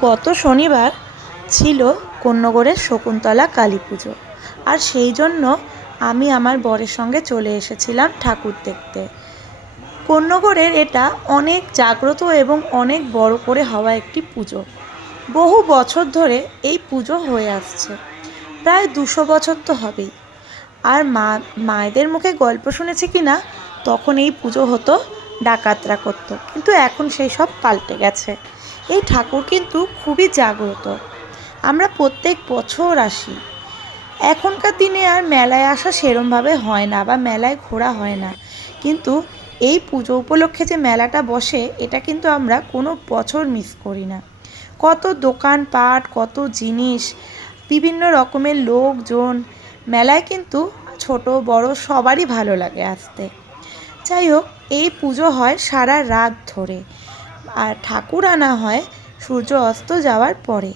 গত শনিবার ছিল কন্যগড়ের শকুন্তলা কালী পুজো। আর সেই জন্য আমি আমার বরের সঙ্গে চলে এসেছিলাম ঠাকুর দেখতে। কন্যগড়ের এটা অনেক জাগ্রত এবং অনেক বড় করে হওয়া একটি পুজো। বহু বছর ধরে এই পুজো হয়ে আসছে। প্রায় দুশো বছর তো হবেই। আর মা, মায়েদের মুখে গল্প শুনেছি কি না, তখন এই পুজো হতো ডাকাতরা করতো। কিন্তু এখন সেই সব পাল্টে গেছে। এই ঠাকুর কিন্তু খুবই জাগ্রত। আমরা প্রত্যেক বছর আসি। এখনকার দিনে আর মেলায় আসা সেরমভাবে হয় না বা মেলায় ঘোরা হয় না। কিন্তু এই পুজো উপলক্ষে যে মেলাটা বসে, এটা কিন্তু আমরা কোনো বছর মিস করি না। কত দোকানপাট কত জিনিস, বিভিন্ন রকমের লোকজন। মেলায় কিন্তু ছোট, বড় সবারই ভালো লাগে আসতে। যাই হোক, এই পুজো হয় সারা রাত ধরে। আর ঠাকুর আনা হয় সূর্য অস্ত যাওয়ার পরে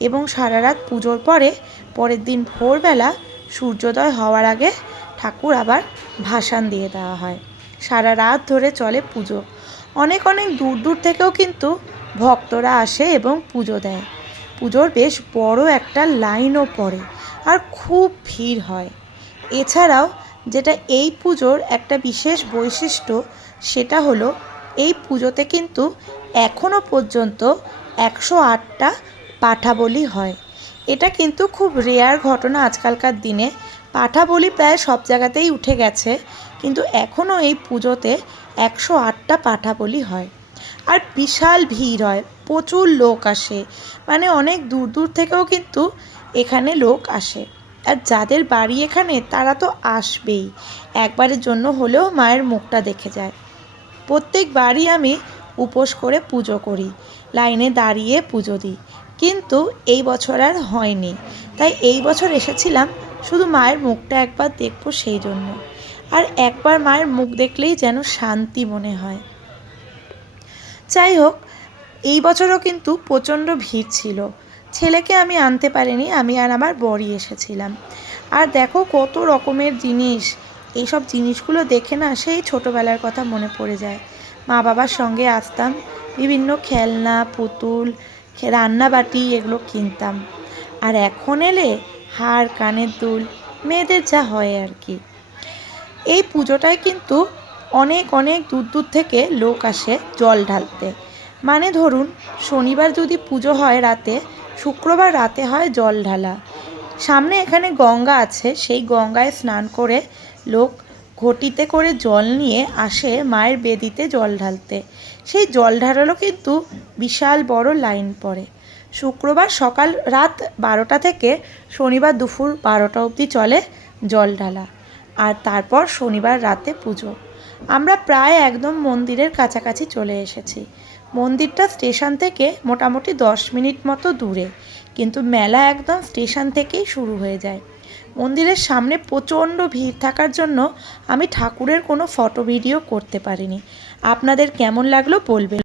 এবং সারা রাত পুজোর পরে পরের দিন ভোরবেলা সূর্যোদয় হওয়ার আগে ঠাকুর আবার ভাসান দিয়ে দেওয়া হয়। সারা রাত ধরে চলে পুজো। অনেক অনেক দূর দূর থেকেও কিন্তু ভক্তরা আসে এবং পুজো দেয়। পুজোর বেশ বড় একটা লাইনও পড়ে আর খুব ভিড় হয়। এছাড়াও যেটা এই পুজোর একটা বিশেষ বৈশিষ্ট্য সেটা হলো এই পুজোতে কিন্তু এখনও পর্যন্ত একশো আটটা পাঠা বলি হয়। এটা কিন্তু খুব রেয়ার ঘটনা আজকালকার দিনে। পাঠা বলি প্রায় সব জায়গাতেই উঠে গেছে, কিন্তু এখনও এই পুজোতে একশো আটটা পাঠা বলি হয়। আর বিশাল ভিড় হয়, প্রচুর লোক আসে মানে অনেক দূর দূর থেকেও কিন্তু এখানে লোক আসে। আর যাদের বাড়ি এখানে, তারা তো আসবেই। একবারের জন্য হলেও মায়ের মুখটা দেখে যায়। প্রত্যেকবারই আমি উপোস করে পুজো করি, লাইনে দাঁড়িয়ে পুজো দিই। কিন্তু এই বছর আর হয়নি। তাই এই বছর এসেছিলাম শুধু মায়ের মুখটা একবার দেখব সেই জন্য। আর একবার মায়ের মুখ দেখলেই যেন শান্তি মনে হয়। যাই হোক এই বছরও কিন্তু প্রচণ্ড ভিড় ছিল। ছেলেকে আমি আনতে পারিনি, আমি আর আমার বরই এসেছিলাম। আর দেখো কত রকমের জিনিস এইসব জিনিসগুলো দেখে না সেই ছোটোবেলার কথা মনে পড়ে যায়। মা বাবার সঙ্গে আসতাম, বিভিন্ন খেলনা, পুতুল রান্নাবাটি এগুলো কিনতাম। আর এখন এলে হার, কানের দুল, মেয়েদের যা হয় আর কি। এই পুজোটায় কিন্তু অনেক অনেক দূর দূর থেকে লোক আসে জল ঢালতে। মানে ধরুন, শনিবার যদি পুজো হয় রাতে, শুক্রবার রাতে হয় জল ঢালা। সামনে এখানে গঙ্গা আছে, সেই গঙ্গায় স্নান করে লোক ঘটিতে করে জল নিয়ে আসে মায়ের বেদিতে জল ঢালতে। সেই জল ঢালারও কিন্তু বিশাল বড় লাইন পড়ে। শুক্রবার সকাল রাত বারোটা থেকে শনিবার দুপুর বারোটা অবধি চলে জল ঢালা আর তারপর শনিবার রাতে পুজো। আমরা প্রায় একদম মন্দিরের কাছাকাছি চলে এসেছি। মন্দিরটা স্টেশন থেকে মোটামুটি দশ মিনিট মতো দূরে, কিন্তু মেলা একদম স্টেশন থেকেই শুরু হয়ে যায়। মন্দিরের সামনে প্রচণ্ড ভিড় থাকার জন্য আমি ঠাকুরের কোনো ফটো ভিডিও করতে পারিনি। আপনাদের কেমন লাগল বলবেন?